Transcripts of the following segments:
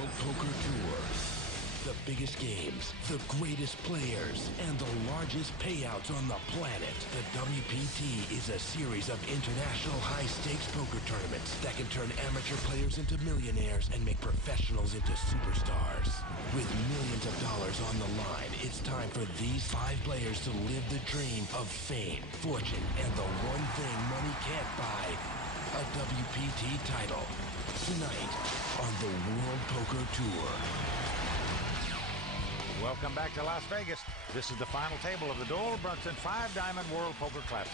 World Poker Tour. The biggest games, the greatest players, and the largest payouts on the planet. The WPT is a series of international high-stakes poker tournaments that can turn amateur players into millionaires and make professionals into superstars. With millions of dollars on the line, it's time for these 5 players to live the dream of fame, fortune, and the one thing money can't buy, a WPT title. Tonight on the World Poker Tour. Welcome back to Las Vegas. This is the final table of the Doyle Brunson 5-Diamond World Poker Classic.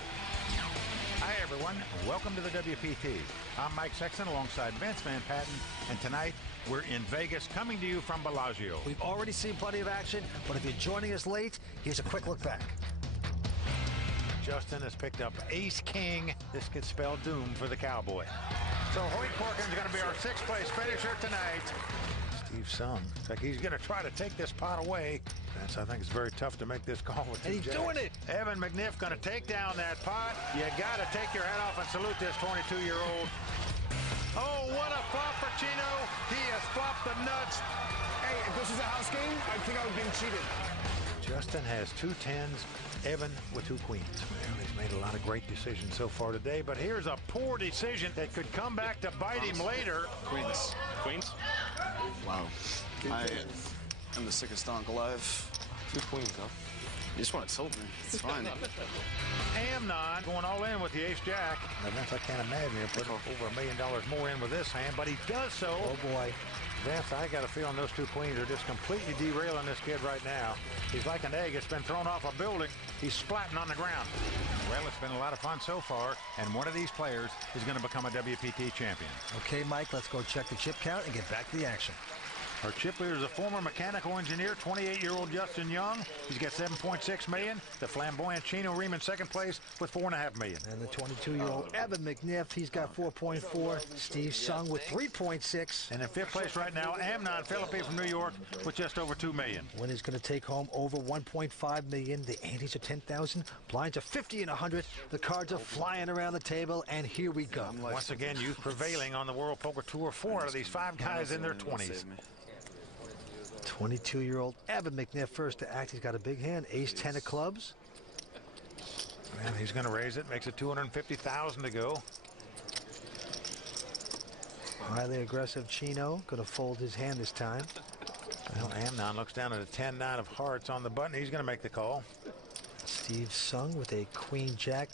Hi, everyone. Welcome to the WPT. I'm Mike Sexton alongside Vince Van Patten, and tonight we're in Vegas, coming to you from Bellagio. We've already seen plenty of action, but if you're joining us late, here's a quick look back. Justin has picked up ace-king. This could spell doom for the Cowboy. So Hoyt Corkin's going to be our 6th place finisher tonight. Steve Sung. It's like he's going to try to take this pot away. I think it's very tough to make this call with and he's doing it. Evan McNiff going to take down that pot. You got to take your hat off and salute this 22-year-old. Oh, what a flop for Chino. He has flopped the nuts. Hey, if this is a house game, I think I would have been cheated. Justin has 2 10s. Evan with 2 queens. Well, he's made a lot of great decisions so far today, but here's a poor decision that could come back to bite him later. Queens. Queens? Wow. I am the sickest donk alive. 2 queens, though. You just want to tilt me. It's fine. Amnon going all in with the ace-jack. Now, Vince, I can't imagine he'll put over $1 million more in with this hand, but he does so. Oh, boy. Vince, I got a feeling those 2 queens are just completely derailing this kid right now. He's like an egg that's been thrown off a building. He's splatting on the ground. Well, it's been a lot of fun so far, and one of these players is going to become a WPT champion. Okay, Mike, let's go check the chip count and get back to the action. Our chip leader is a former mechanical engineer, 28-year-old Justin Young. He's got $7.6 million. The flamboyant Chino Ream in 2nd place with $4.5 million. And the 22-year-old Evan McNiff, he's got 4.4. Steve Sung with 3.6. And in 5th place right now, Amnon Philippi from New York with just over $2 million. Winner's going to take home over $1.5 million. The antes are 10,000. Blinds are 50 and 100. The cards are flying around the table, and here we go. Once again, youth prevailing on the World Poker Tour. 4 out of these 5 guys in their 20s. 22-year-old Evan McNiff first to act. He's got a big hand, ace-10 of clubs. And he's going to raise it, makes it $250,000 to go. Highly aggressive Chino, going to fold his hand this time. Well, Amnon looks down at a 10-9 of hearts on the button. He's going to make the call. Steve Sung with a queen-jack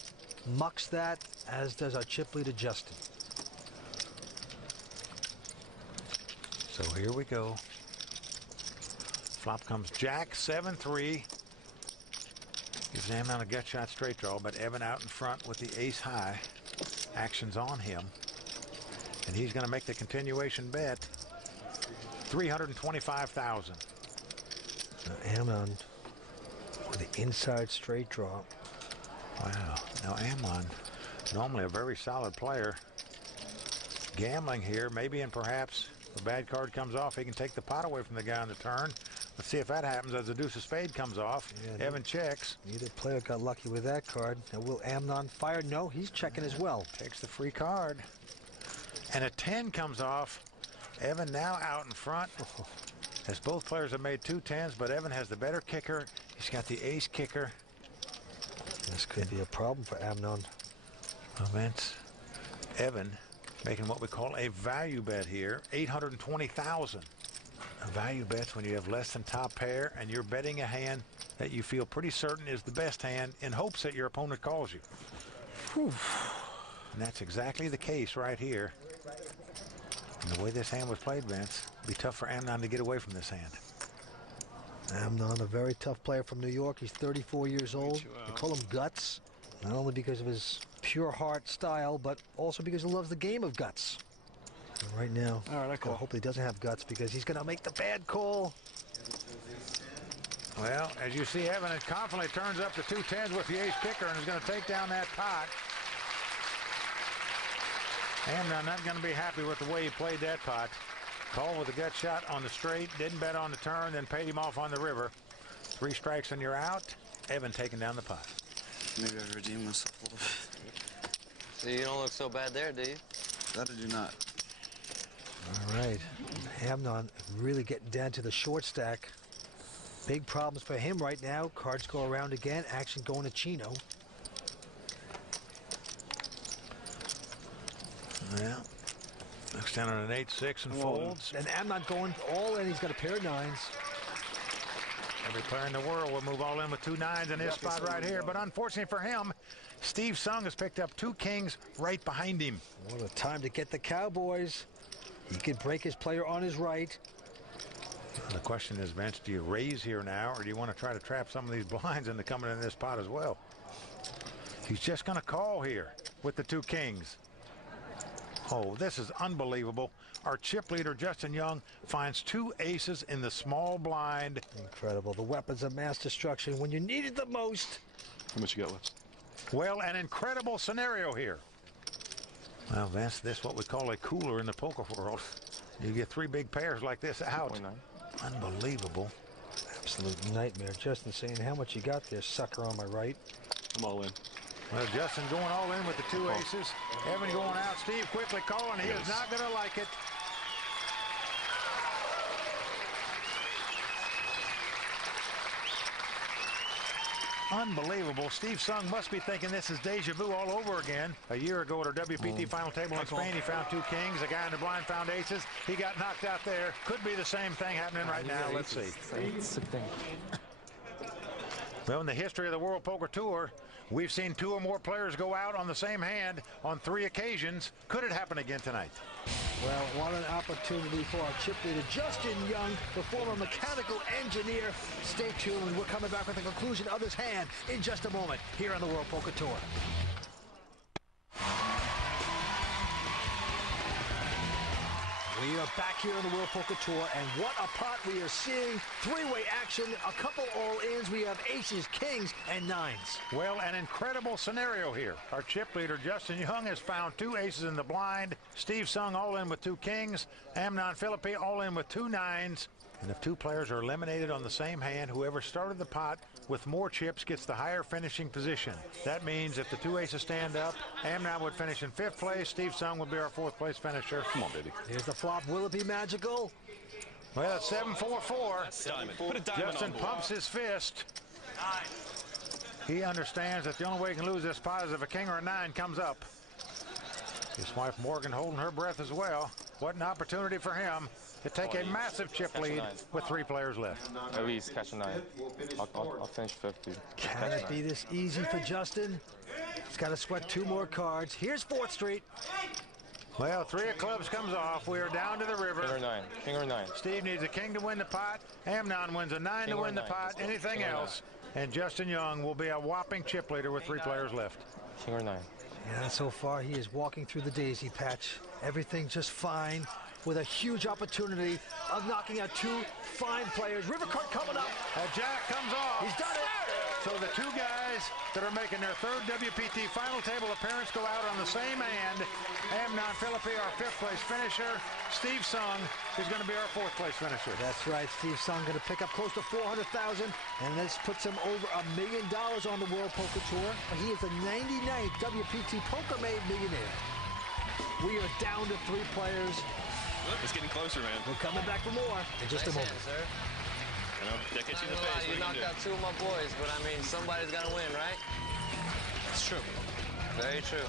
mucks that, as does our chip leader Justin. So here we go. Flop comes Jack, 7-3. Gives Amnon a gut shot straight draw, but Evan out in front with the ace high. Action's on him. And he's going to make the continuation bet. $325,000. Amnon with the inside straight draw. Wow. Now Amnon, normally a very solid player. Gambling here, maybe, and perhaps a bad card comes off, he can take the pot away from the guy on the turn. Let's see if that happens as the deuce of spade comes off. Yeah, Evan checks. Neither player got lucky with that card. Now will Amnon fire? No, he's checking as well. Takes the free card. And a 10 comes off. Evan now out in front. As both players have made 2 10s, but Evan has the better kicker. He's got the ace kicker. This could be a problem for Amnon. Vince, Evan making what we call a value bet here, $820,000. A value bet's when you have less than top pair and you're betting a hand that you feel pretty certain is the best hand in hopes that your opponent calls you. Whew. And that's exactly the case right here. And the way this hand was played, Vince, it'd be tough for Amnon to get away from this hand. Amnon, a very tough player from New York. He's 34 years old. They call him Guts, not only because of his pure heart style, but also because he loves the game of guts. And right now, hopefully he doesn't have guts because he's going to make the bad call. Well, as you see, Evan confidently turns up the 2 10s with the ace kicker and is going to take down that pot. Amnon not going to be happy with the way he played that pot. Called with a gut shot on the straight, didn't bet on the turn, then paid him off on the river. 3 strikes and you're out. Evan taking down the pot. Maybe I redeemed myself a little bit. See, you don't look so bad there, do you? That I do not. All right. Amnon really getting down to the short stack. Big problems for him right now. Cards go around again. Action going to Chino. Yeah. Looks down on an 8-6 and folds. And Amnon going all in. He's got a pair of 9s. Every player in the world will move all in with 2 9s in his spot right here. But unfortunately for him, Steve Sung has picked up 2 kings right behind him. What a time to get the Cowboys. He could break his player on his right. The question is, Vince, do you raise here now, or do you want to try to trap some of these blinds into coming in this pot as well? He's just going to call here with the 2 kings. Oh, this is unbelievable. Our chip leader, Justin Young, finds 2 aces in the small blind. Incredible. The weapons of mass destruction when you need it the most. How much you got left? Well, an incredible scenario here. Well, Vince, this is what we call a cooler in the poker world. You get 3 big pairs like this out. 2.9. Unbelievable. Absolute nightmare. Justin saying, how much you got there, sucker, on my right? I'm all in. Well, Justin going all in with the 2 aces. Evan going out. Steve quickly calling. He is not going to like it. Unbelievable. Steve Sung must be thinking this is deja vu all over again. A year ago at our WPT final table in Spain, he found 2 kings. A guy in the blind found aces. He got knocked out there. Could be the same thing happening right now. Let's see. Well, in the history of the World Poker Tour, we've seen 2 or more players go out on the same hand on 3 occasions. Could it happen again tonight? Well, what an opportunity for our chip leader, Justin Young, the former mechanical engineer. Stay tuned. We're coming back with the conclusion of this hand in just a moment here on the World Poker Tour. We are back here on the World Poker Tour, and what a pot we are seeing. 3-way action, a couple all-ins. We have aces, kings, and 9s. Well, an incredible scenario here. Our chip leader, Justin Young, has found 2 aces in the blind. Steve Sung all in with 2 kings. Amnon Philippi all in with 2 9s. And if 2 players are eliminated on the same hand, whoever started the pot with more chips gets the higher finishing position. That means if the 2 aces stand up, Amnon would finish in 5th place. Steve Sung would be our 4th place finisher. Come on, baby. Here's the flop. Will it be magical? Well, it's 7-4-4. Diamond. Put a diamond Justin on pumps his fist. He understands that the only way he can lose this pot is if a king or a 9 comes up. His wife Morgan holding her breath as well. What an opportunity for him to take a massive chip lead with 3 players left. At least catch a 9. I'll finish 50. Can it be this easy for Justin? He's got to sweat 2 more cards. Here's 4th Street. Well, 3 of clubs comes off. We are down to the river. King or 9. King or 9. Steve needs a king to win the pot. Amnon wins a 9 King to or win the 9. pot. Anything else, and Justin Young will be a whopping chip leader with 3 players left. King or 9. Yeah, so far he is walking through the daisy patch. Everything just fine, with a huge opportunity of knocking out 2 fine players. River card coming up. A jack comes off. He's done it. So the 2 guys that are making their 3rd WPT final table appearance go out on the same hand. Amnon Philippi, our 5th place finisher. Steve Sung is going to be our 4th place finisher. That's right. Steve Sung going to pick up close to $400,000, and this puts him over $1 million on the World Poker Tour. He is the 99th WPT Poker-made millionaire. We are down to 3 players. It's getting closer, man. We're coming back for more in just a moment. Sir. You know, that gets you in the Not gonna lie, face. you knocked out 2 of my boys, but I mean, somebody's got to win, right? It's true. Very true.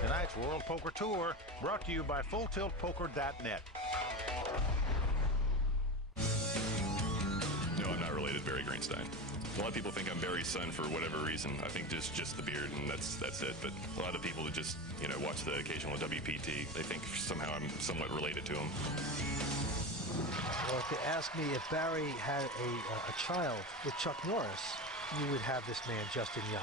Tonight's World Poker Tour brought to you by FullTiltPoker.net. No, I'm not related to Barry Greenstein. A lot of people think I'm Barry's son for whatever reason. I think just the beard, and that's it. But a lot of people that just, watch the occasional WPT, they think somehow I'm somewhat related to him. Well, if you ask me if Barry had a child with Chuck Norris, you would have this man, Justin Young.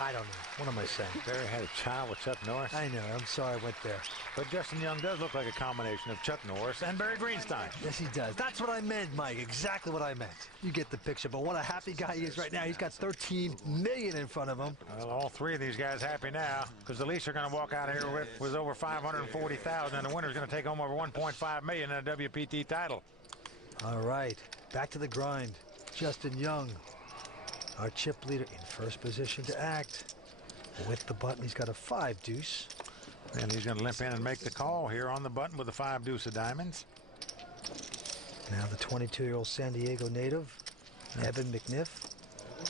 I don't know. What am I saying? Barry had a child with Chuck Norris. I know. I'm sorry I went there. But Justin Young does look like a combination of Chuck Norris and Barry Greenstein. Yes, he does. That's what I meant, Mike. Exactly what I meant. You get the picture. But what a happy guy he is right now. He's got $13 million in front of him. Well, all 3 of these guys happy now, because the least they're going to walk out of here with was over $540,000, and the winner's going to take home over $1.5 million in a WPT title. All right. Back to the grind. Justin Young, our chip leader, in first position to act. With the button, he's got a 5 deuce. And he's going to limp in and make the call here on the button with the 5 deuce of diamonds. Now the 22-year-old San Diego native, Evan McNiff.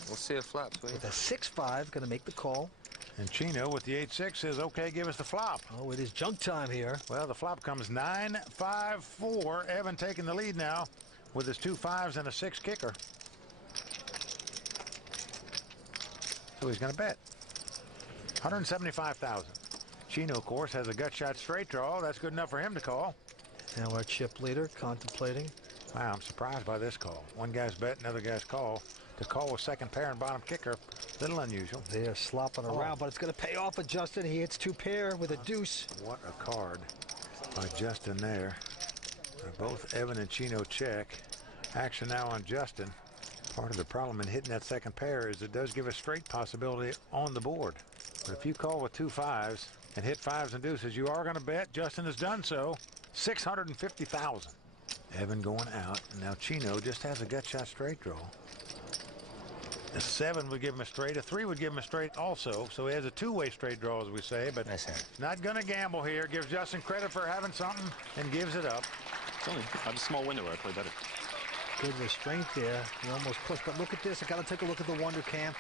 We'll see it flaps, With a 6-5, going to make the call. And Chino with the 8-6 says, okay, give us the flop. Oh, it is junk time here. Well, the flop comes 9-5-4. Evan taking the lead now with his 2 5s and a 6 kicker. So he's going to bet 175,000. Chino, of course, has a gut shot straight draw. That's good enough for him to call. Now our chip leader contemplating. Wow, I'm surprised by this call. One guy's bet, another guy's call. To call with second pair and bottom kicker, a little unusual. They are slopping around, but it's going to pay off with Justin. He hits 2 pair with a deuce. What a card by Justin there. Both Evan and Chino check. Action now on Justin. Part of the problem in hitting that second pair is it does give a straight possibility on the board. But if you call with 2 5s and hit 5s and deuces, you are going to bet. Justin has done so. 650,000. Evan going out. Now Chino just has a gut shot straight draw. A 7 would give him a straight. A 3 would give him a straight also. So he has a 2-way straight draw, as we say. But Nice hand. not going to gamble here. Gives Justin credit for having something and gives it up. It's only a small window where I play better. Good restraint there. He almost pushed, but look at this. I got to take a look at the Wonder Cam.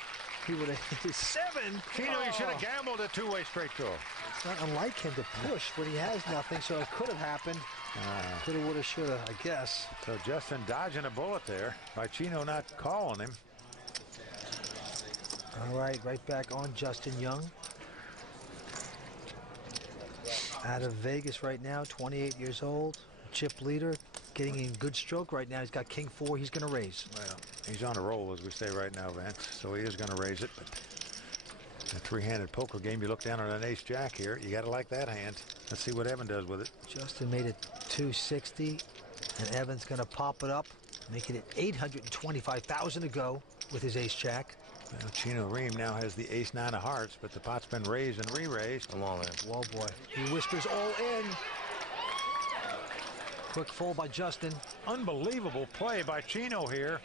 He would have hit his 7. Chino, you should have gambled a 2-way straight draw. It's not unlike him to push when he has nothing, so it could have happened. Coulda, woulda, shoulda, I guess. So Justin dodging a bullet there by Chino not calling him. All right, right back on Justin Young. Out of Vegas right now, 28 years old. Chip leader, getting in good stroke right now. He's got king 4. He's going to raise. Well, he's on a roll, as we say right now, Vance. So he is going to raise it. But a 3-handed poker game, you look down on an ace-jack here. You got to like that hand. Let's see what Evan does with it. Justin made it 260, and Evan's going to pop it up, making it 825,000 to go with his ace-jack. Well, Chino Ream now has the ace-9 of hearts, but the pot's been raised and re-raised. I'm all in. Whoa, boy. He whispers all in. Quick fold by Justin. Unbelievable play by Chino here.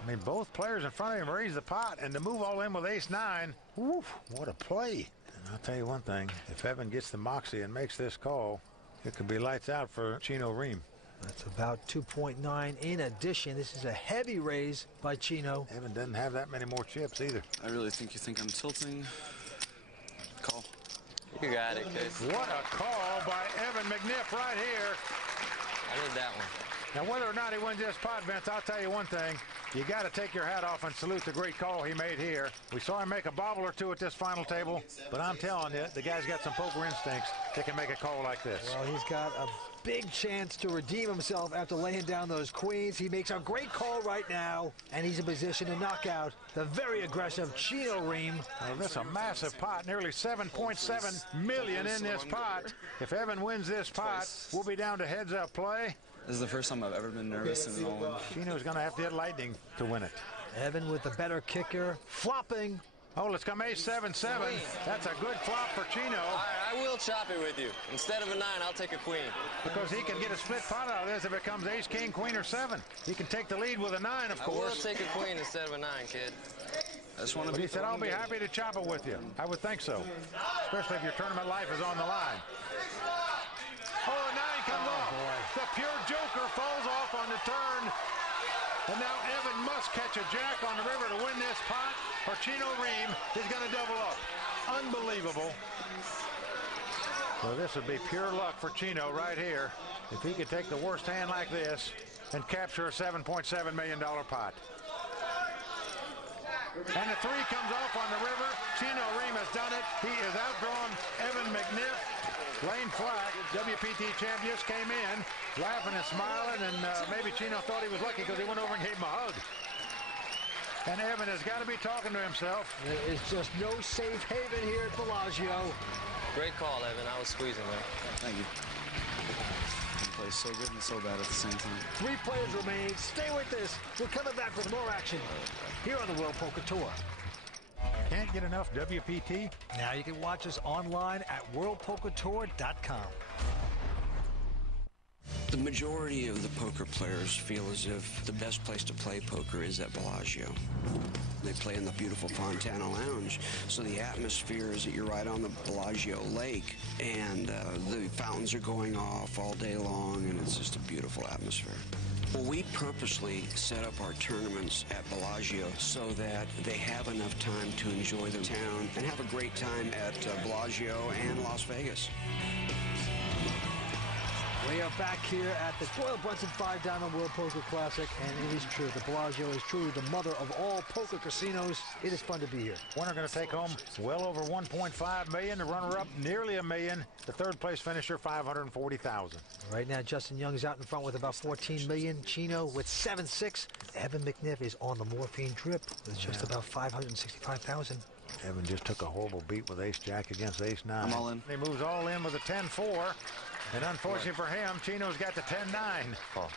I mean, both players in front of him raise the pot, and to move all in with ace-9, woof, what a play. And I'll tell you one thing, if Evan gets the moxie and makes this call, it could be lights out for Chino Ream. That's about 2.9 in addition. This is a heavy raise by Chino. Evan doesn't have that many more chips either. I really think you think I'm tilting. Call. You got it, kid. What a call by Evan McNiff right here. I need that one. Now, whether or not he wins this pot, Vince, I'll tell you one thing. You got to take your hat off and salute the great call he made here. We saw him make a bobble or two at this final table, but I'm telling you, the guy's got some poker instincts that can make a call like this. Well, he's got a big chance to redeem himself after laying down those queens. He makes a great call right now, and he's in position to knock out the very aggressive Chino Ream. Well, this is a massive pot, nearly 7.7 million in this pot. If Evan wins this pot, we'll be down to heads-up play. This is the first time I've ever been nervous in an all-in. Chino's going to have to hit lightning to win it. Evan with the better kicker, flopping. Oh, let's come ace-7-7. That's a good flop for Chino. All right, I will chop it with you. Instead of a 9, I'll take a queen. Because he can get a split pot out of this if it comes ace, king, queen, or 7. He can take the lead with a 9, of I will course. take a queen instead of a 9, kid. I just want to But be. he said, I'll be happy to chop it with you. I would think so. Especially if your tournament life is on the line. Oh, a 9 comes off. Boy. The pure joker falls off on the turn. And now Evan must catch a jack on the river to win this pot, or Chino Ream is going to double up. Unbelievable. So this would be pure luck for Chino right here if he could take the worst hand like this and capture a $7.7 million pot. And the 3 comes off on the river. Chino Ream has done it. He has outdrawn Evan McNiff. Lane Flack, WPT champ, just came in, laughing and smiling, and maybe Chino thought he was lucky because he went over and gave him a hug. And Evan has got to be talking to himself. There is just no safe haven here at Bellagio. Great call, Evan. I was squeezing, man. Thank you. He plays so good and so bad at the same time. 3 players remain. Stay with us. We're coming back with more action here on the World Poker Tour. Can't get enough WPT? Now you can watch us online at worldpokertour.com. The majority of the poker players feel as if the best place to play poker is at Bellagio. They play in the beautiful Fontana Lounge, so the atmosphere is that you're right on the Bellagio lake, and the fountains are going off all day long, and it's just a beautiful atmosphere. Well, we purposely set up our tournaments at Bellagio so that they have enough time to enjoy the town and have a great time at Bellagio and Las Vegas. We are back here at the Doyle Brunson 5 Diamond World Poker Classic, and it is true, the Bellagio is truly the mother of all poker casinos. It is fun to be here. Winner going to take home well over $1.5 million. The runner-up nearly $1 million. The third-place finisher $540,000. Right now, Justin Young is out in front with about $14 million. Chino with 7-6. Evan McNiff is on the morphine drip with just about $565,000. Evan just took a horrible beat with ace-jack against ace-9. I'm all in. He moves all in with a 10-4. And unfortunately for him, Chino's got the 10-9. Oh.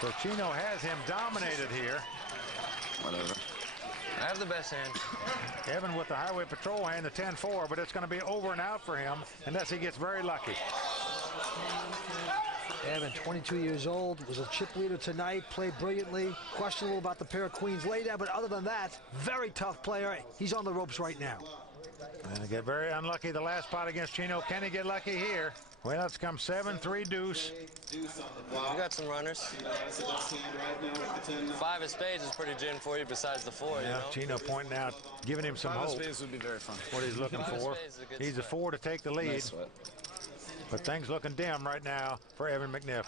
So Chino has him dominated here. Whatever. I have the best hand. Evan with the highway patrol hand, the 10-4, but it's going to be over and out for him unless he gets very lucky. Evan, 22 years old, was a chip leader tonight, played brilliantly. Questionable about the pair of queens laid out, but other than that, very tough player. He's on the ropes right now. And get very unlucky the last pot against Chino. Can he get lucky here? Well, it's come 7-3 deuce. You got some runners. 5 of spades is pretty gin for you besides the 4, Yeah, you know? Chino pointing out, giving him some 5 hope. of spades would be very fun. What he's looking for. He's a 4 to take the lead. Nice sweat. But things looking dim right now for Evan McNiff.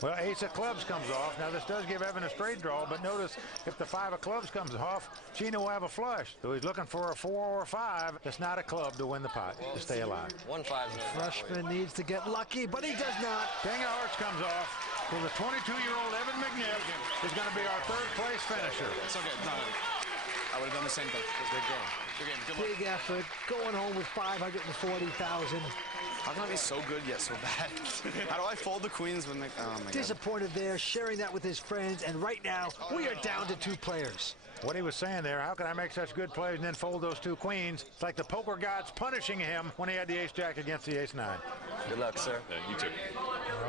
Well, ace of clubs comes off. Now, this does give Evan a straight draw, but notice if the 5 of clubs comes off, Chino will have a flush. So he's looking for a 4 or a 5. It's not a club to win the pot, to stay alive. 1-5. Freshman needs to get lucky, but he does not. King of hearts comes off. So the 22-year-old Evan McNiff is going to be our third-place finisher. It's okay. No, I would have done the same thing. Good game. Good game. Good luck. Big effort, going home with $540,000. How can I be so good yet so bad? How do I fold the queens when they... Oh, my God. Disappointed there, sharing that with his friends, and right now, we are down to 2 players. What he was saying there, how can I make such good plays and then fold those 2 queens? It's like the poker gods punishing him when he had the ace-jack against the ace-9. Good luck, sir. Yeah, you too.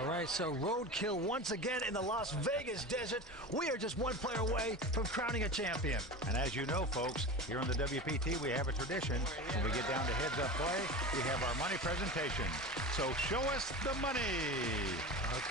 All right, so roadkill once again in the Las Vegas desert. We are just 1 player away from crowning a champion. And as you know, folks, here on the WPT, we have a tradition. When we get down to heads-up play, we have our money presentation. So show us the money.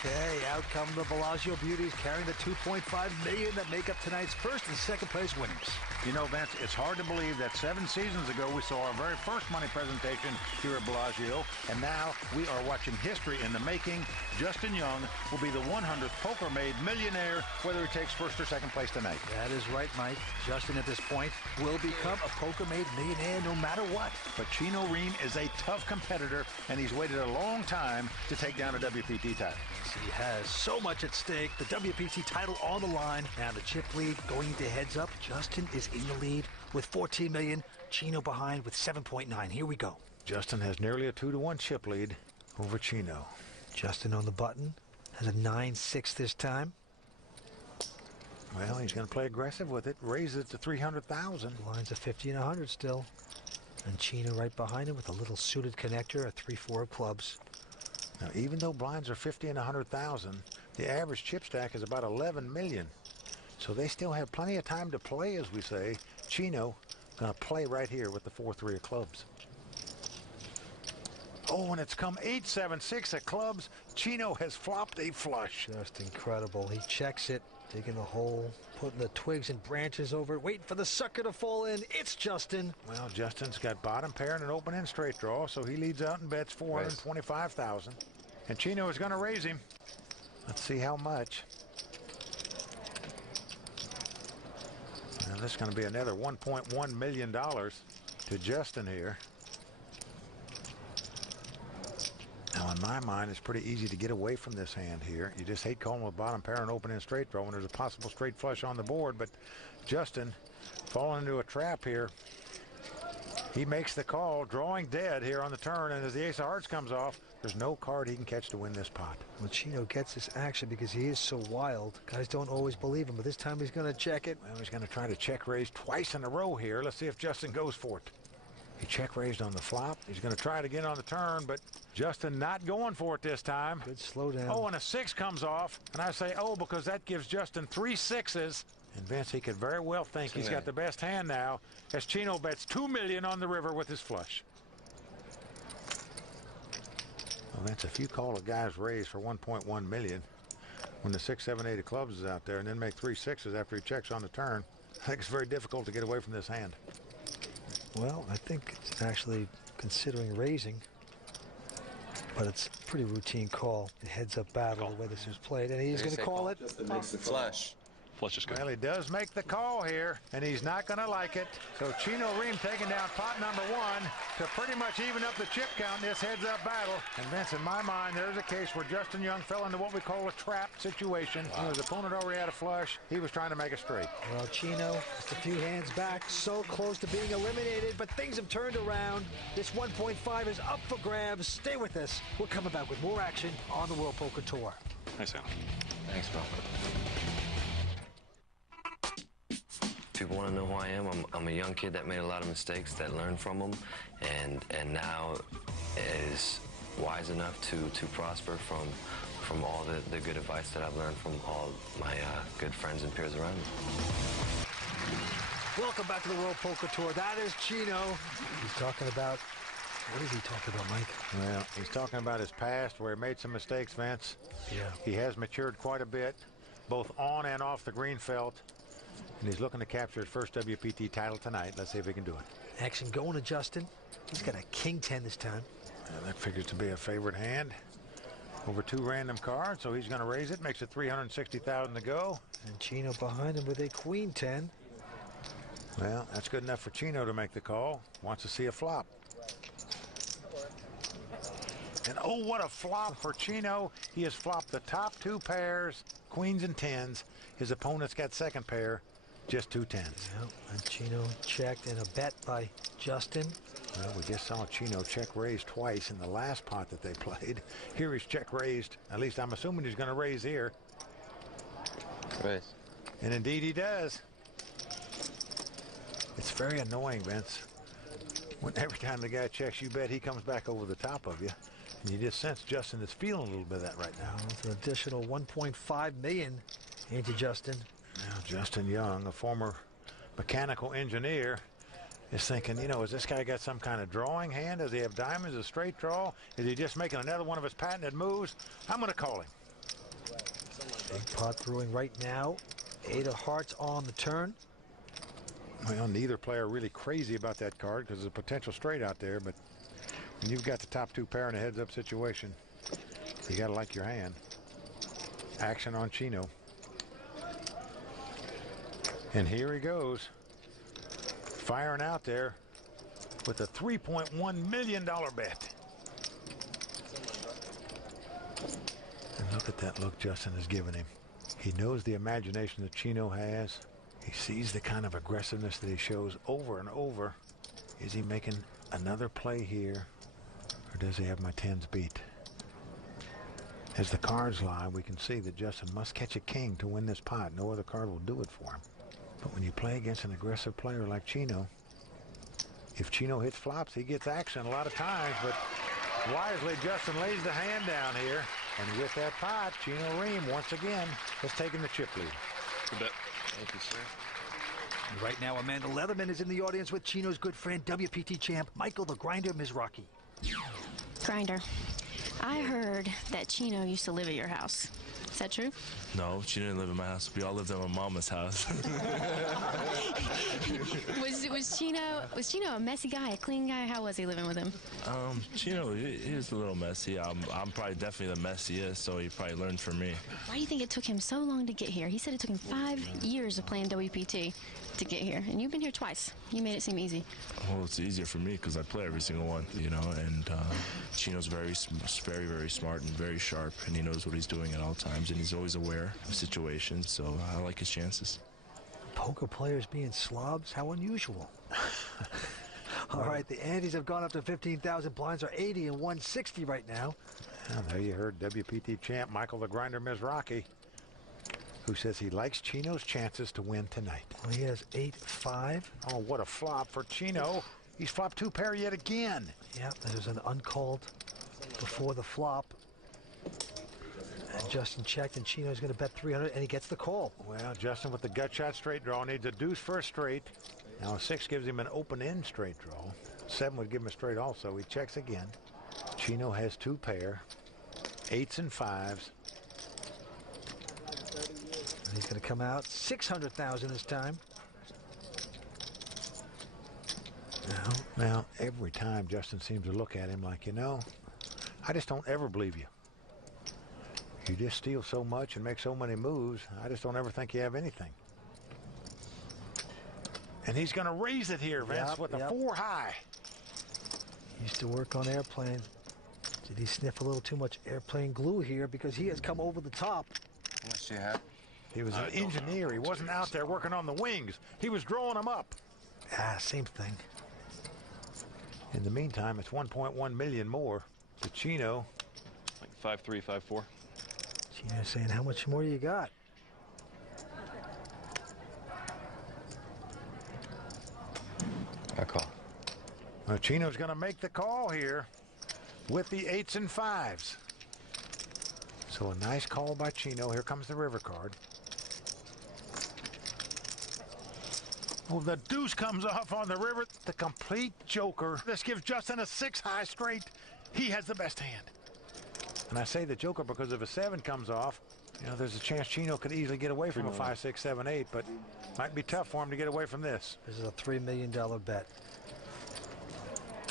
Okay, out come the Bellagio Beauties carrying the $2.5 million that make up tonight's first and second place winners. You know, Vince, it's hard to believe that 7 seasons ago we saw our very first money presentation here at Bellagio, and now we are watching history in the making. Justin Young will be the 100th poker-made millionaire, whether he takes first or second place tonight. That is right, Mike. Justin, at this point, will become a poker-made millionaire no matter what. But Chino Ream is a tough competitor, and he's waited a long time to take down a WPT title. He has so much at stake. The WPT title on the line. Now the chip lead going into heads up. Justin is in the lead with $14 million. Chino behind with 7.9. Here we go. Justin has nearly a 2-to-1 chip lead over Chino. Justin on the button. Has a 9-6 this time. Well, he's going to play aggressive with it. Raise it to 300,000. Lines of 50 and 100 still. And Chino right behind him with a little suited connector, a 3-4 of clubs. Now, even though blinds are 50 and 100,000, the average chip stack is about 11 million. So they still have plenty of time to play, as we say. Chino going to play right here with the 4-3 of clubs. Oh, and it's come 8-7-6 of clubs. Chino has flopped a flush. Just incredible. He checks it, digging a hole, putting the twigs and branches over it, waiting for the sucker to fall in. It's Justin. Well, Justin's got bottom pair and an open end straight draw, so he leads out and bets 425,000. And Chino is going to raise him. Let's see how much. Now, this is going to be another $1.1 million to Justin here. Now, in my mind, it's pretty easy to get away from this hand here. You just hate calling with bottom pair and open end straight draw when there's a possible straight flush on the board. But Justin falling into a trap here. He makes the call, drawing dead here on the turn, and as the ace of hearts comes off, there's no card he can catch to win this pot. Well, Chino gets this action because he is so wild. Guys don't always believe him, but this time he's going to check it. Well, he's going to try to check raise twice in a row here. Let's see if Justin goes for it. He check raised on the flop. He's going to try it again on the turn, but Justin not going for it this time. Good slowdown. Oh, and a 6 comes off. And I say, oh, because that gives Justin 3 6s. And Vince, he could very well think he's got the best hand now as Chino bets $2 million on the river with his flush. Well, Vince, if you call a guy's raise for $1.1 million when the 6, 7, 8 of clubs is out there and then make 3 6s after he checks on the turn, I think it's very difficult to get away from this hand. Well, I think it's actually considering raising, but it's a pretty routine call. It heads up battle the way this was played, and he's going to call it. Flush. Flush is good. Well, he does make the call here, and he's not going to like it. So Chino Ream taking down pot number 1 to pretty much even up the chip count in this heads-up battle. And Vince, in my mind, there's a case where Justin Young fell into what we call a trap situation. Wow. His opponent already had a flush. He was trying to make a straight. Well, Chino just a few hands back, so close to being eliminated, but things have turned around. This 1.5 is up for grabs. Stay with us. We're coming back with more action on the World Poker Tour. Nice hand. Thanks, bro. People want to know who I am. I'm a young kid that made a lot of mistakes, that learned from them, and now is wise enough to prosper from all the good advice that I've learned from all my good friends and peers around me. Welcome back to the World Poker Tour. That is Chino. He's talking about, what is he talking about, Mike? Well, he's talking about his past where he made some mistakes, Vince. Yeah. He has matured quite a bit, both on and off the green felt. And he's looking to capture his first WPT title tonight. Let's see if he can do it. Action going to Justin. He's got a king 10 this time. And that figures to be a favorite hand. Over 2 random cards, so he's going to raise it. Makes it $360,000 to go. And Chino behind him with a queen 10. Well, that's good enough for Chino to make the call. Wants to see a flop. And oh, what a flop for Chino. He has flopped the top 2 pairs, queens and 10s. His opponent's got second pair, just 2 10s. Well, and Chino checked and a bet by Justin. Well, we just saw Chino check raise twice in the last pot that they played. Here he's check raised. At least I'm assuming he's going to raise here. Raise. And indeed he does. It's very annoying, Vince. When every time the guy checks, you bet he comes back over the top of you. And you just sense Justin is feeling a little bit of that right now. Well, it's an additional $1.5 million into Justin. Now, Justin Young, a former mechanical engineer, is thinking, you know, has this guy got some kind of drawing hand? Does he have diamonds, a straight draw? Is he just making another one of his patented moves? I'm going to call him. Big pot brewing right now. 8 of hearts on the turn. Well, neither player really crazy about that card because there's a potential straight out there, but when you've got the top 2 pair in a heads-up situation, you got to like your hand. Action on Chino. And here he goes, firing out there with a $3.1 million bet. And look at that look Justin has given him. He knows the imagination that Chino has. He sees the kind of aggressiveness that he shows over and over. Is he making another play here, or does he have my 10s beat? As the cards lie, we can see that Justin must catch a king to win this pot. No other card will do it for him. But when you play against an aggressive player like Chino, if Chino hits flops, he gets action a lot of times, but wisely, Justin lays the hand down here. And with that pot, Chino Ream, once again, has taken the chip lead. Good bet. Thank you, sir. Right now, Amanda Leatherman is in the audience with Chino's good friend, WPT champ, Michael the Grinder Mizrachi. Grinder, I heard that Chino used to live at your house. Is that true? No, she didn't live in my house. We all lived at my mama's house. Was Chino a messy guy, a clean guy? How was he living with him? Chino, he was a little messy. I'm probably definitely the messiest, so he probably learned from me. Why do you think it took him so long to get here? He said it took him 5 years of playing WPT to get here, and you've been here twice. You made it seem easy. Well, it's easier for me because I play every single one, you know, and Chino's very, very smart and very sharp, and he knows what he's doing at all times, and he's always aware of situations, so I like his chances. Poker players being slobs? How unusual. All right, the antes have gone up to 15,000. Blinds are 80 and 160 right now. Well, there you heard WPT champ Michael the Grinder Mizrachi, who says he likes Chino's chances to win tonight. Well, he has 8-5. Oh, what a flop for Chino. He's flopped 2 pair yet again. Yep, there's an uncalled before the flop. And Justin checked, and Chino's going to bet 300, and he gets the call. Well, Justin with the gut shot straight draw needs a deuce for a straight. Now a 6 gives him an open-end straight draw. 7 would give him a straight also. He checks again. Chino has 2 pair, 8s and 5s. And he's going to come out 600,000 this time. Now, every time Justin seems to look at him like, you know, I just don't ever believe you. You just steal so much and make so many moves. I just don't ever think you have anything. And he's going to raise it here, Vince, with a 4 high. Used to work on airplanes. Did he sniff a little too much airplane glue here? Because he has come over the top. How much do you have? He was an engineer. He wasn't out there working on the wings. He was drawing them up. Ah, same thing. In the meantime, it's 1.1 million more to Chino. Like 5-3, 5-4. Chino's saying, how much more you got? I call. Well, Chino's going to make the call here with the 8s and 5s. So a nice call by Chino. Here comes the river card. Oh, the deuce comes off on the river. The complete joker. This gives Justin a 6 high straight. He has the best hand. And I say the joker because if a 7 comes off, you know, there's a chance Chino could easily get away from a 5, 6, 7, 8, but might be tough for him to get away from this. This is a $3 million bet.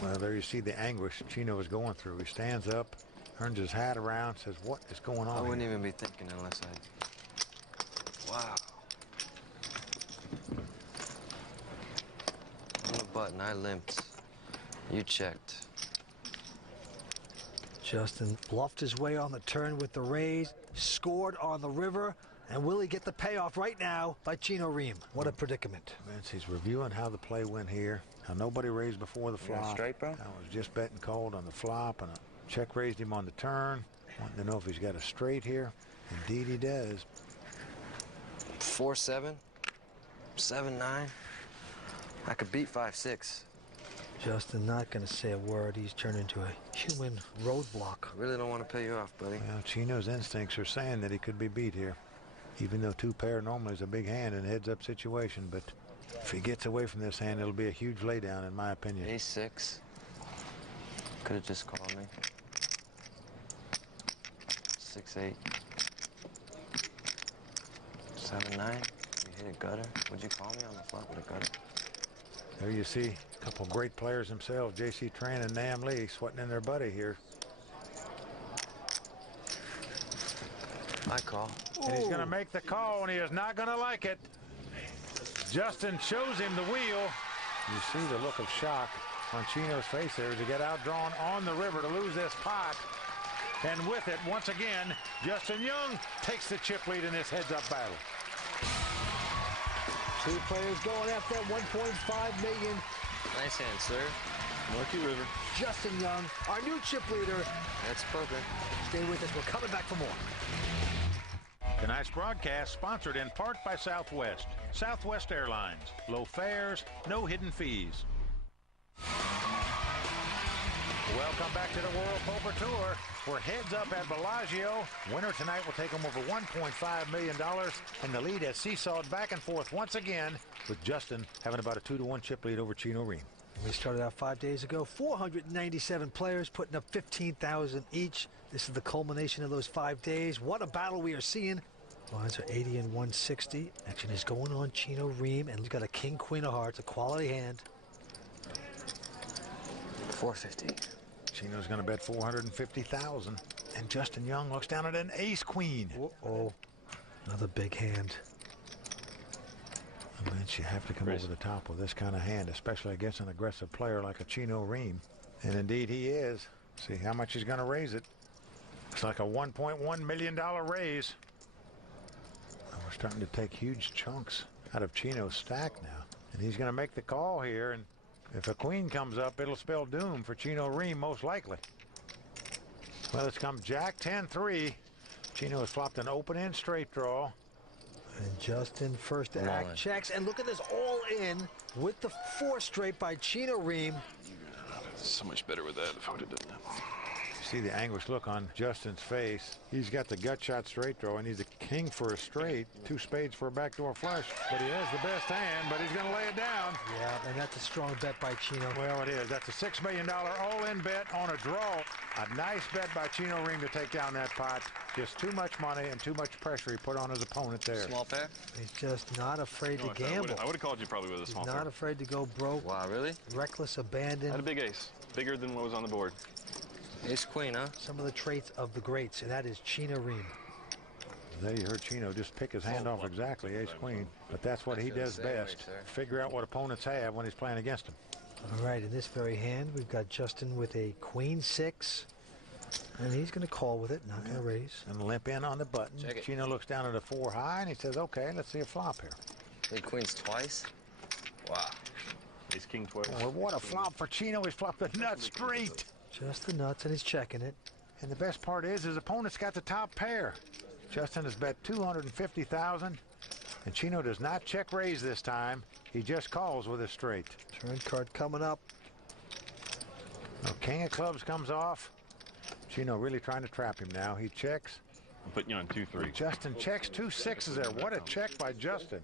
Well, there you see the anguish Chino is going through. He stands up, turns his hat around, says, what is going on I wouldn't here? even be thinking unless I... Wow. On the button, I limped. You checked. Justin bluffed his way on the turn with the raise, scored on the river, and will he get the payoff right now by Chino Ream? What a predicament. Vince, he's reviewing how the play went here. How nobody raised before the flop. Straight, bro? I was just betting called on the flop, and a check raised him on the turn. Wanting to know if he's got a straight here. Indeed he does. 4-7, 7-9. I could beat 5-6. Justin not going to say a word. He's turned into a human roadblock. I really don't want to pay you off, buddy. Well, Chino's instincts are saying that he could be beat here. Even though 2 pair normally is a big hand in a heads-up situation, but if he gets away from this hand, it'll be a huge laydown, in my opinion. A6. Could have just called me. 6-8. 7-9. You hit a gutter. Would you call me on the flop with a gutter? There you see a couple great players themselves, J.C. Tran and Nam Lee, sweating in their buddy here. I call. And he's going to make the call, and he is not going to like it. Justin shows him the wheel. You see the look of shock on Chino's face there as he got outdrawn on the river to lose this pot. And with it, once again, Justin Young takes the chip lead in this heads-up battle. 2 players going after that $1.5 million. Nice hand, sir. Lucky River. Justin Young, our new chip leader. That's poker. Stay with us. We're coming back for more. Tonight's broadcast sponsored in part by Southwest. Southwest Airlines. Low fares, no hidden fees. Welcome back to the World Poker Tour. We're heads up at Bellagio. Winner tonight will take home over $1.5 million, and the lead has seesawed back and forth once again, with Justin having about a 2-to-1 chip lead over Chino Ream. We started out 5 days ago. 497 players putting up 15,000 each. This is the culmination of those 5 days. What a battle we are seeing. Lines are 80 and 160. Action is going on Chino Ream, and he's got a king, queen of hearts, a quality hand. 450. Chino's going to bet 450,000, and Justin Young looks down at an ace-queen. Uh-oh. Another big hand. Vince, you have to come over the top with this kind of hand, especially against an aggressive player like a Chino Ream. And indeed he is. See how much he's going to raise it. It's like a $1.1 million raise. And we're starting to take huge chunks out of Chino's stack now. And he's going to make the call here, and if a queen comes up, it'll spell doom for Chino Ream, most likely. Well, it's come Jack 10-3. Chino has flopped an open-end straight draw. And Justin first Come act on. checks, and look at this all in with the 4 straight by Chino Reem. So much better with that if I would have done that. See the anguished look on Justin's face. He's got the gut shot straight throw, and he's a king for a straight. 2 spades for a backdoor flush, but he has the best hand, but he's going to lay it down. Yeah, and that's a strong bet by Chino. Well, it is. That's a $6 million all-in bet on a draw. A nice bet by Chino Reem to take down that pot. Just too much money and too much pressure he put on his opponent there. Small pair? He's just not afraid to gamble. I would have called you probably with a small He's pair. not afraid to go broke. Wow, really? Reckless I had abandon. a big ace. Bigger than what was on the board. Ace queen, huh? Some of the traits of the greats, and that is Chino Reem. There you heard Chino just pick his hand off exactly, ace-queen. But that's what he does best. Figure out what opponents have when he's playing against them. All right, in this very hand, we've got Justin with a queen 6. And he's going to call with it, not going to raise. And limp in on the button. Check it. Chino looks down at a 4 high, and he says, okay, let's see a flop here. Big queens twice? Wow. Ace king twice. Well, what a flop for Chino. He's flopped the nuts straight. Just the nuts, and he's checking it. And the best part is his opponent's got the top pair. Justin has bet $250,000, and Chino does not check raise this time. He just calls with a straight. Turn card coming up. Now, king of clubs comes off. Chino really trying to trap him now. He checks. I'm putting you on 2-3. Justin checks 2 6s there. What a check by Justin.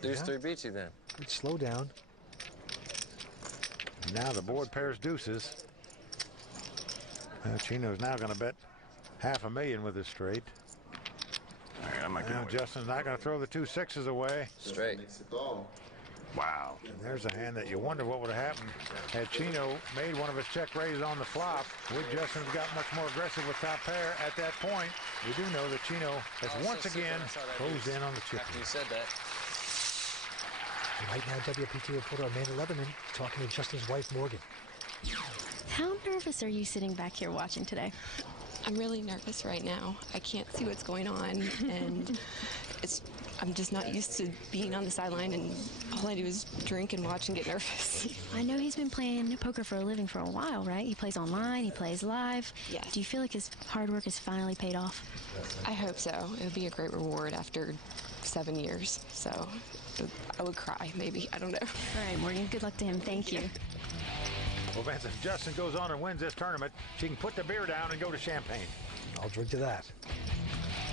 Deuce 3 beats you then. Good slow down. Now the board pairs deuces. Chino's now going to bet $500,000 with his straight. All right, I might Now get Justin's not going to throw the 2 6s away. Straight. Wow. And there's a hand that you wonder what would have happened had Chino made one of his check raises on the flop. Would Justin have gotten much more aggressive with top pair at that point? We do know that Chino has once again closed in on the chip. After you said that. Right now, WPT reporter Amanda Leatherman talking to Justin's wife, Morgan. How nervous are you sitting back here watching today? I'm really nervous right now. I can't see what's going on, and I'm just not used to being on the sideline, and all I do is drink and watch and get nervous. I know he's been playing poker for a living for a while, right? He plays online, he plays live. Yes. Do you feel like his hard work has finally paid off? I hope so. It would be a great reward after 7 years, so I would cry, maybe. I don't know. All right, Morgan, good luck to him. Thank you. Well, Vince, if Justin goes on and wins this tournament, she can put the beer down and go to champagne. I'll drink to that.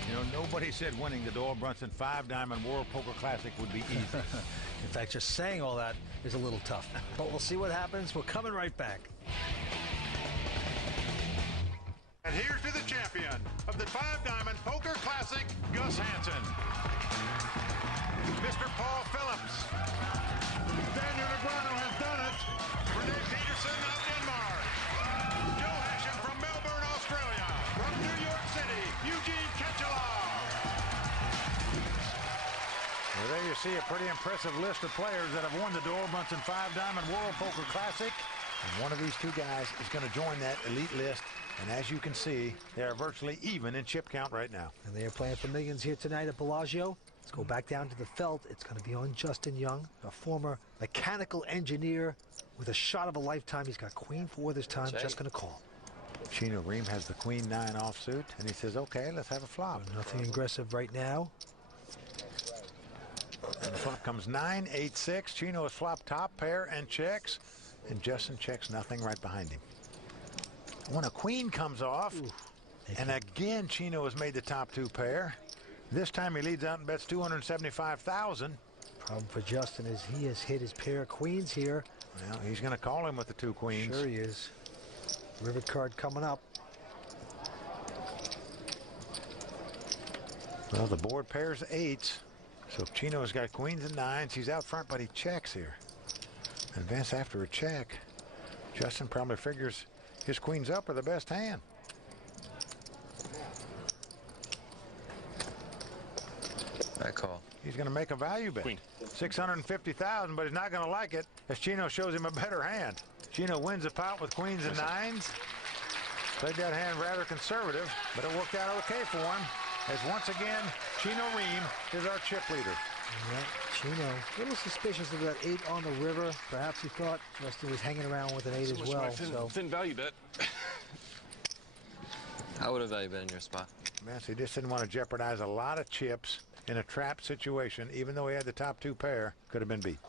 You know, nobody said winning the Doyle Brunson 5-Diamond World Poker Classic would be easy. In fact, just saying all that is a little tough. But we'll see what happens. We're coming right back. And here's to the champion of the 5-Diamond Poker Classic, Gus Hansen. Mr. Paul Phillips. Daniel Negreanu has done it. Renee Peterson of Denmark. Joe Hashim from Melbourne, Australia. From New York City, Eugene Ketchelov. Well, there you see a pretty impressive list of players that have won the Doyle Brunson 5-Diamond World Poker Classic. And one of these 2 guys is going to join that elite list. And as you can see, they are virtually even in chip count right now. And they are playing for millions here tonight at Bellagio. Let's go back down to the felt. It's going to be on Justin Young, a former mechanical engineer with a shot of a lifetime. He's got queen 4 this time, just going to call. Chino Reem has the queen 9 offsuit, and he says, okay, let's have a flop. Nothing aggressive right now. And the flop comes 9-8-6. Chino has flopped top pair and checks, and Justin checks nothing right behind him. When a queen comes off, and again Chino has made the top 2 pair. This time he leads out and bets $275,000. Problem for Justin is he has hit his pair of queens here. Well, he's going to call him with the 2 queens. Sure he is. River card coming up. Well, the board pairs 8s. So if Chino's got queens and 9s, he's out front, but he checks here. And Vince, after a check, Justin probably figures his queens up are the best hand. I call. He's going to make a value bet. Queen. $650,000, but he's not going to like it as Chino shows him a better hand. Chino wins the pot with queens and 9s. Played that hand rather conservative, but it worked out okay for him. As once again, Chino Reem is our chip leader. Yeah, Chino, a little suspicious of that 8 on the river. Perhaps he thought Justin was hanging around with an 8 as well. Thin value bet. I would have value bet in your spot. Man, so he just didn't want to jeopardize a lot of chips in a trap situation, even though he had the top two pair, could have been beat.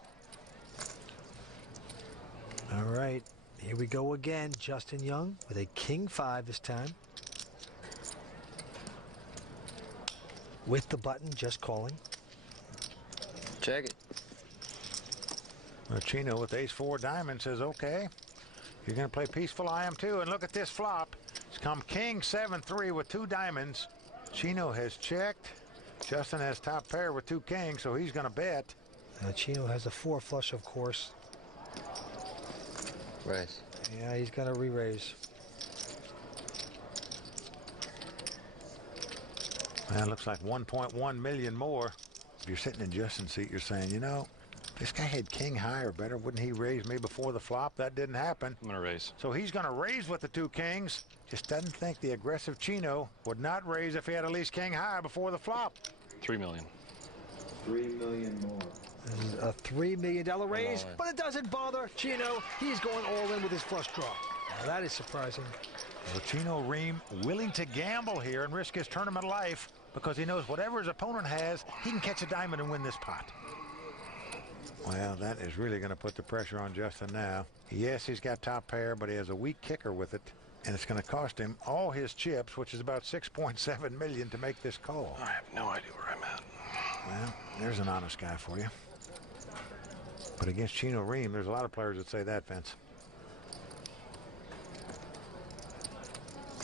All right, here we go again. Justin Young with a king 5 this time. With the button, just calling. Check it. Well, Chino with ace 4 diamond says, okay, you're going to play peaceful, I am too. And look at this flop. It's come king 7-3 with 2 diamonds. Chino has checked. Justin has top pair with 2 kings, so he's going to bet. Chino has a 4 flush, of course. Raise. Yeah, he's going to re-raise. Well, looks like 1.1 million more. If you're sitting in Justin's seat, you're saying, you know, this guy had king high or better. Wouldn't he raise me before the flop? That didn't happen. I'm going to raise. So he's going to raise with the 2 kings. Just doesn't think the aggressive Chino would not raise if he had at least king high before the flop. 3 million. 3 million more. And a $3 million raise, but it doesn't bother Chino. He's going all in with his flush draw. Now that is surprising. Well, Chino Ream willing to gamble here and risk his tournament life because he knows whatever his opponent has, he can catch a diamond and win this pot. Well, that is really going to put the pressure on Justin now. Yes, he's got top pair, but he has a weak kicker with it, and it's going to cost him all his chips, which is about 6.7 million to make this call. I have no idea where I'm at. Well, there's an honest guy for you. But against Chino Ream, there's a lot of players that say that, Vince.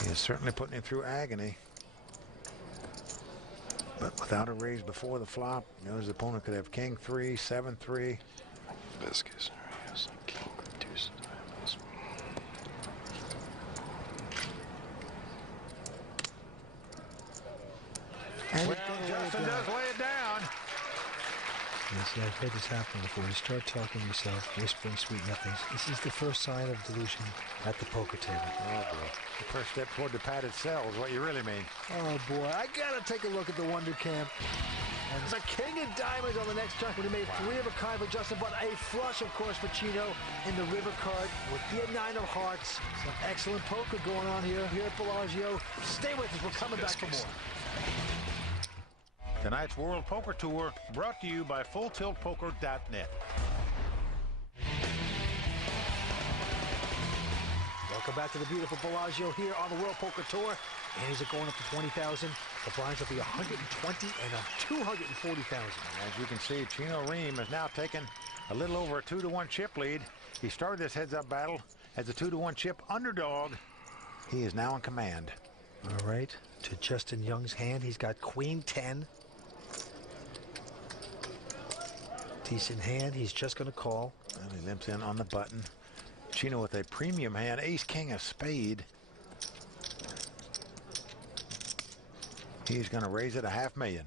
He is certainly putting him through agony. But without a raise before the flop, you know, his opponent could have king 3, 7-3. Best case scenario is like king 2 diamonds. Well, Justin does lay it down. Yes, I've heard this happen before. You start talking to yourself, whispering sweet nothings. This is the first sign of delusion at the poker table. Oh, boy. The first step toward the padded cell is what you really mean. Oh, boy. I got to take a look at the Wonder Camp. And the king of diamonds on the next turn. He made 3 of a kind for Justin, but a flush, of course, for Chino in the river card with the 9 of hearts. Some excellent poker going on here at Bellagio. Stay with us. We're coming back for more. Tonight's World Poker Tour brought to you by FullTiltPoker.net. Welcome back to the beautiful Bellagio here on the World Poker Tour. And is it going up to 20,000? The blinds will be 120 and 240,000. As you can see, Chino Ream has now taken a little over a 2-to-1 chip lead. He started this heads-up battle as a 2-to-1 chip underdog. He is now in command. All right, to Justin Young's hand, he's got Queen 10. Decent hand, he's just going to call. And he limps in on the button. Chino with a premium hand, ace king of spade. He's going to raise it $500,000.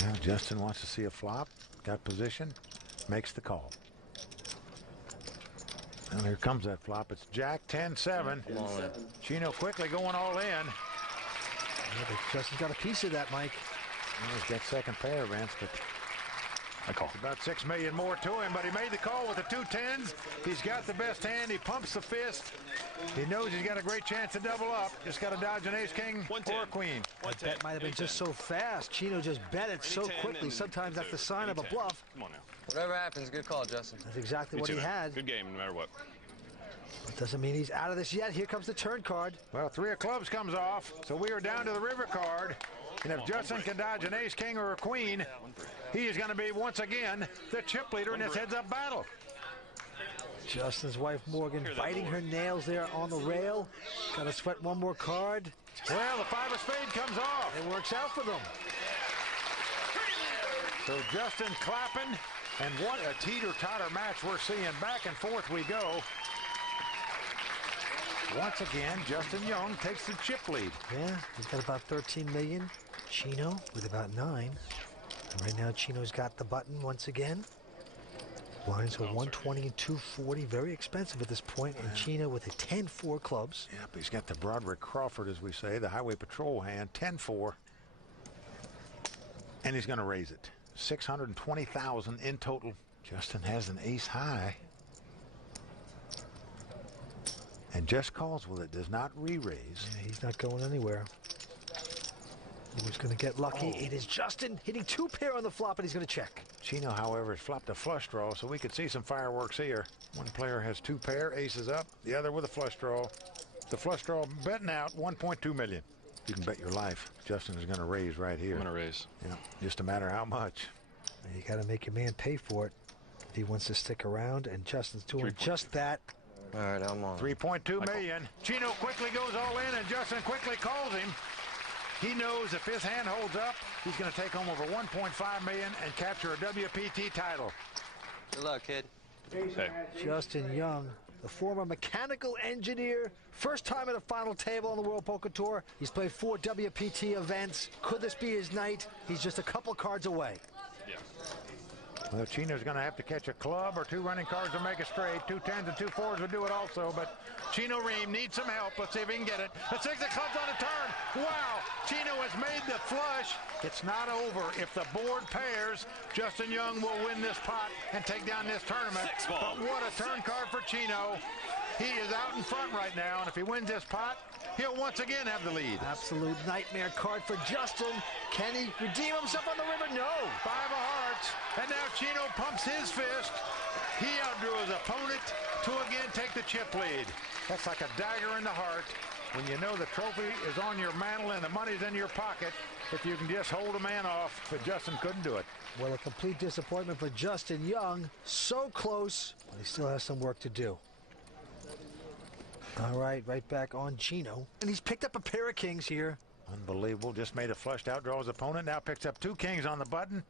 Now Justin wants to see a flop, got position, makes the call. And here comes that flop. It's Jack 10-7. Chino quickly going all in. Yeah, but Justin's got a piece of that, Mike. Well, he's got second pair, Vince, but I call. It's about 6 million more to him, but he made the call with the 2 10s. He's got the best hand. He pumps the fist. He knows he's got a great chance to double up. Just got to dodge an ace king or a queen. That bet might have been just so fast. Chino just bet it so quickly. Sometimes that's the sign of a bluff. Come on now. Whatever happens, good call, Justin. That's exactly what he had. Good game, no matter what. But doesn't mean he's out of this yet. Here comes the turn card. Well, 3 of clubs comes off, so we are down to the river card. And if Justin can dodge an ace king or a queen, he is going to be, once again, the chip leader in this heads-up battle. Justin's wife, Morgan, biting her nails there on the rail. Got to sweat one more card. Well, the 5 of spade comes off. It works out for them. So Justin clapping, and what a teeter-totter match we're seeing. Back and forth we go. Once again, Justin Young takes the chip lead. Yeah, he's got about 13 million. Chino with about 9. And right now, Chino's got the button once again. Blinds are 120 and 240. Very expensive at this point. And Chino with a 10-4 clubs. Yep, he's got the Broderick Crawford, as we say, the Highway Patrol hand, 10-4. And he's going to raise it. 620,000 in total. Justin has an ace high. And just calls with it, does not re-raise. Yeah, he's not going anywhere. Who's going to get lucky? It is Justin hitting 2 pair on the flop, and he's going to check. Chino, however, has flopped a flush draw, so we could see some fireworks here. One player has 2 pair, aces up, the other with a flush draw. The flush draw betting out $1.2 million. You can bet your life Justin is going to raise right here. I'm going to raise. Yeah, just a matter how much. You got to make your man pay for it if he wants to stick around, and Justin's doing just that. All right, I'm on. $3.2 million. Chino quickly goes all in, and Justin quickly calls him. He knows if his hand holds up, he's going to take home over $1.5 million and capture a WPT title. Good luck, kid. Hey. Justin Young, the former mechanical engineer, first time at a final table on the World Poker Tour. He's played 4 WPT events. Could this be his night? He's just a couple cards away. Yeah. Well, Chino's going to have to catch a club or 2 running cards to make it straight. 2 10s and 2 4s would do it also, but Chino Ream needs some help. Let's see if he can get it. The 6 of clubs on a turn. Wow, Chino has made the flush. It's not over. If the board pairs, Justin Young will win this pot and take down this tournament. But what a turn card for Chino. He is out in front right now, and if he wins this pot, he'll once again have the lead. Absolute nightmare card for Justin. Can he redeem himself on the river? No. 5 of hearts, and now Chino pumps his fist. He outdrew his opponent to again take the chip lead. That's like a dagger in the heart when you know the trophy is on your mantle and the money's in your pocket. If you can just hold a man off, but Justin couldn't do it. Well, a complete disappointment for Justin Young. So close, but he still has some work to do. All right back on Chino. And he's picked up a pair of kings here. Unbelievable. Just made a flushed out, draws opponent. Now picks up 2 kings on the button.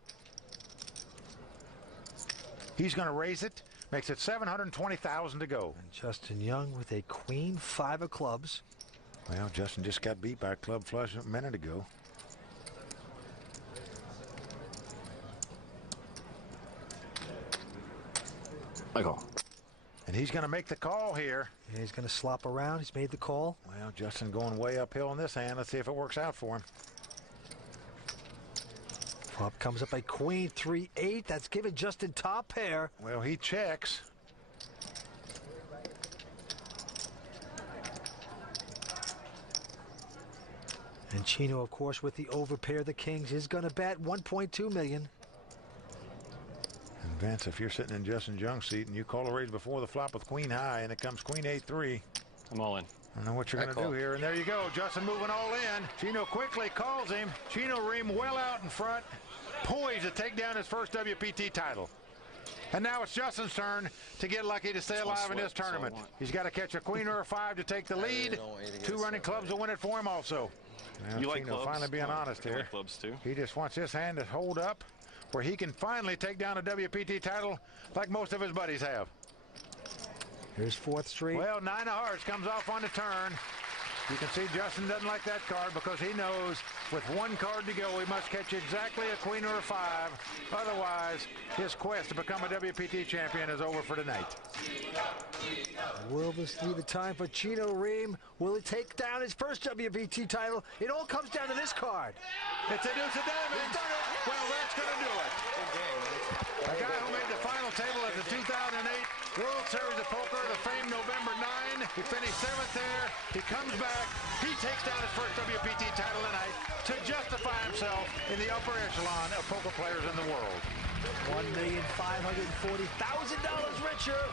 He's going to raise it. Makes it $720,000 to go. And Justin Young with a queen, 5 of clubs. Well, Justin just got beat by a club flush a minute ago. I call. And he's going to make the call here. Yeah, he's going to slop around. He's made the call. Well, Justin going way uphill in this hand. Let's see if it works out for him. Flop comes up a queen, 3-8. That's given Justin top pair. Well, he checks. And Chino, of course, with the overpair, the kings, is going to bet $1.2 million. And Vince, if you're sitting in Justin Young's seat and you call a raise before the flop with queen high and it comes queen 8-3. I'm all in. I don't know what you're going to do here. And there you go. Justin moving all in. Chino quickly calls him. Chino Ream well out in front. Poised to take down his first WPT title. And now it's Justin's turn to get lucky to stay alive in this tournament. He's got to catch a queen or a 5 to take the lead. 2 running clubs will win it for him also. Now, You like Chino clubs? finally being honest I here. like clubs too. He just wants his hand to hold up where he can finally take down a WPT title like most of his buddies have. Here's 4th Street. Well, 9 of hearts comes off on the turn. You can see Justin doesn't like that card because he knows with 1 card to go, he must catch exactly a queen or a 5. Otherwise, his quest to become a WPT champion is over for tonight. Will this be the time for Chino Ream? Will he take down his first WPT title? It all comes down to this card. It's a deuce of diamonds. He's done it. Well, that's going to do it. A guy who made the final table at the 2008 World Series of Poker, the famed November 9. He finished 7th there. He comes back. He takes down his first WPT title tonight to justify himself in the upper echelon of poker players in the world. $1,540,000 richer.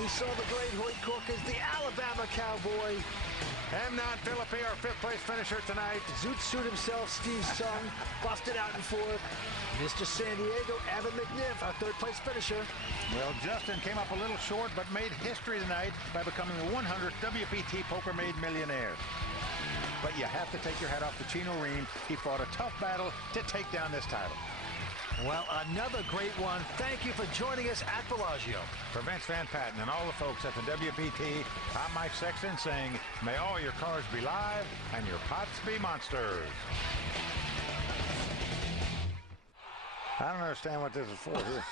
We saw the great Hoyt Corkins, the Alabama Cowboy. Amnon Philippi, our 5th place finisher tonight. Zoot Suit himself, Steve Sung, busted out in 4th. Mr. San Diego, Evan McNiff, our 3rd place finisher. Well, Justin came up a little short, but made history tonight by becoming the 100th WPT Poker Made millionaire. But you have to take your hat off to Chino Ream. He fought a tough battle to take down this title. Well, another great one. Thank you for joining us at Bellagio. For Vince Van Patten and all the folks at the WPT, I'm Mike Sexton saying, may all your cards be live and your pots be monsters. I don't understand what this is for here.